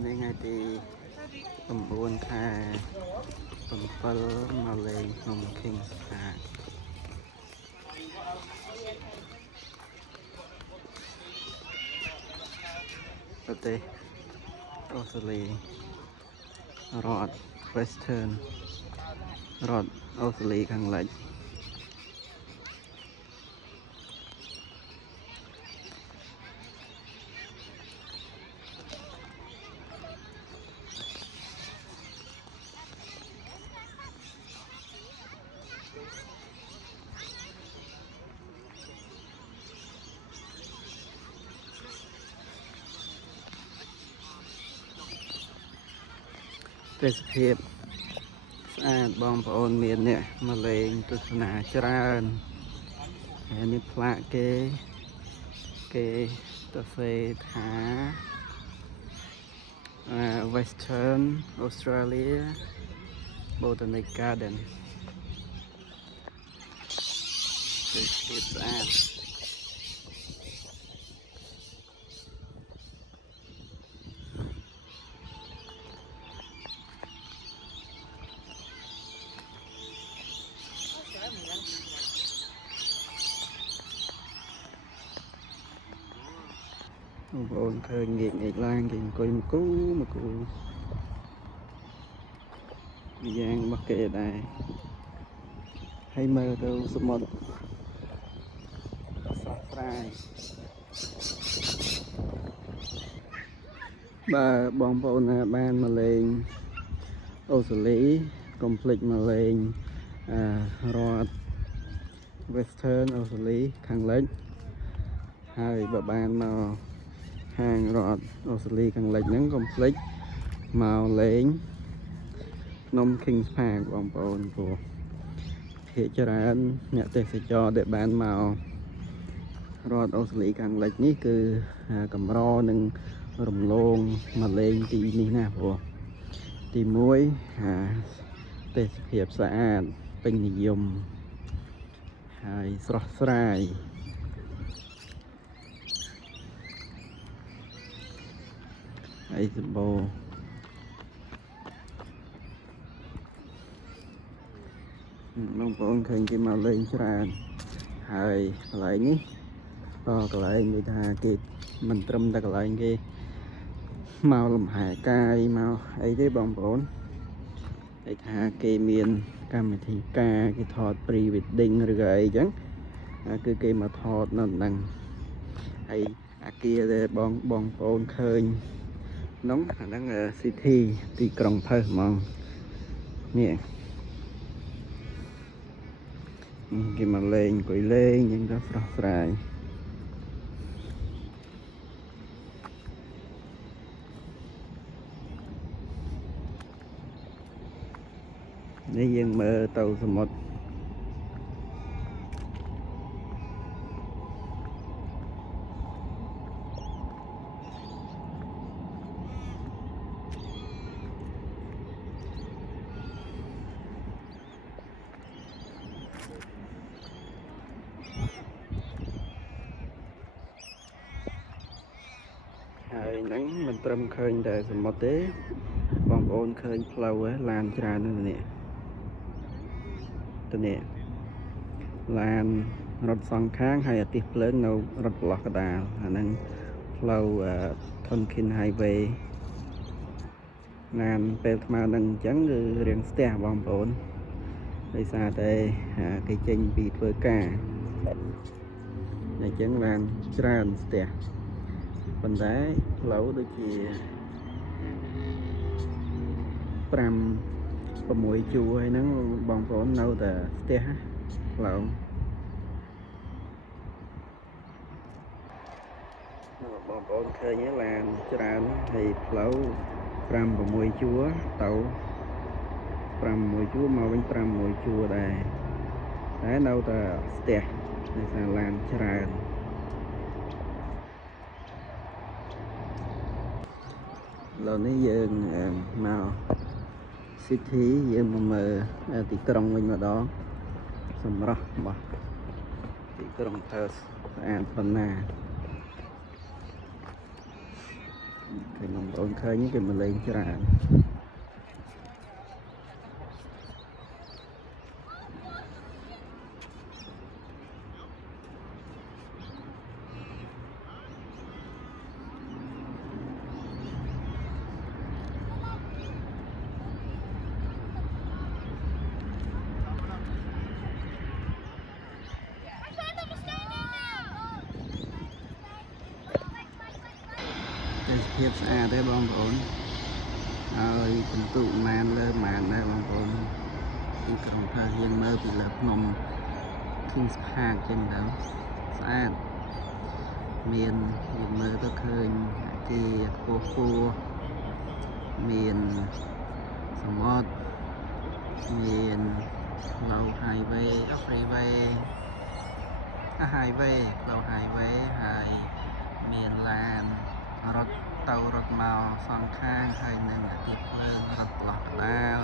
Nên ngày thì tầm buồn thà tầm phơ mà lên nông kinh à tê Australia rọt Western rọt Australia khang lệchទេសភាពស្អាតបងប្អូនមានអ្នកមកលេងទស្សនាច្រើនហើយនេះផ្លាកគេទៅសេថា Western Australia Botanic Garden ទេសភាពស្អាតបងប្អូនឃើញងាកឡើងគេអង្គុយមកគូយ៉ាងរបស់គេដែរហើយមើលទៅសមុទ្រស្រស់ស្រាយបើបងប្អូនណាបានមកលេងអូស្ត្រាលីកុំភ្លេចមកលេងរដ្ឋ Western អូស្ត្រាលីខាងលិចហើយបើបានមកហាងរដ្ឋអូស្ត្រាលីខាងលិចហ្នឹងកុំភ្លេចមកលេងភ្នំ Kings Park បងប្អូនព្រោះភាគច្រើនអ្នកទេសចរដែលបានមកររដ្ឋអូស្ត្រាលីខាងលិចនេះគឺកម្រនឹងរំលងមកលេងទីនេះណាព្រោះទី1ទេសភាពស្អាតពេញនិយមហើយស្រស់ស្រាយហើយសម្បូរបងប្អូនឃើញគេមកលេងច្រើនហើយកន្លែងនេះក៏កន្លែងដូចថាគេមិនត្រឹមតែកន្លែងគេមកលំហែកាយមកអីទេបងប្អូនដូចថាគេមានកម្មវិធីការគេថត pre wedding ឬក៏អីចឹងគឺគេមកថតនៅហ្នឹងហើយអាគារដែលបងប្អូនឃើញនោះអាហ្នឹង City ទីក្រុងផើសហ្មងនេះគេមកលេងអង្គុយលេងអញ្ចឹងទៅស្រស់ស្រាយនេះយើងមើលទៅសមុទ្រហើយហ្នឹងមិនត្រឹមឃើញតែសមុទ្រទេបងប្អូនឃើញផ្លូវឡានច្រើនណាស់នេះឡានរត់សងខាងហើយអាទិសភ្លើងនៅរត់ប្រឡោះកដាលអាហ្នឹងផ្លូវ Tonkin Highway ឡានពេលថ្មហ្នឹងអញ្ចឹងគឺរៀងស្ទះបងប្អូនដោយសារតែគេចេញពីធ្វើការអញ្ចឹងឡានច្រើនស្ទះប៉ុន្តែផ្លូវដូចជា5-6 ជួរហើយហ្នឹងបងប្អូននៅតែស្ទះផ្លូវបងប្អូនឃើញឡានច្រើនហើយផ្លូវ5-6 ជួរទៅ5-6 ជួរមកវិញ5-6 ជួរដែរតែនៅតែស្ទះដោយសារឡានច្រើនឥឡូវនេះយើងមក City យើងមកមើលទីក្រុងវិញម្ដងសម្រាប់របស់ទីក្រុងផើសស្អាតប៉ុណ្ណា cái nông ôn khơi những cái mà lên cho ra cái hiệp xa tới bom ổn ơi tình tụ màn lơ màn đây bom ổn đi cầm thơ hiên mơ bị lợp nồng Kings Park ចឹងទៅស្អាតមានមើលទៅឃើញគេខ្ពស់ខ្ពស់មានសមុទ្រមានផ្លូវ highway freeway highway ផ្លូវ highway ហើយមានឡានរត់ទៅរត់មកសងខាងហើយនឹងអាទិត្យភ្លើងរត់ផ្លោះក្បាល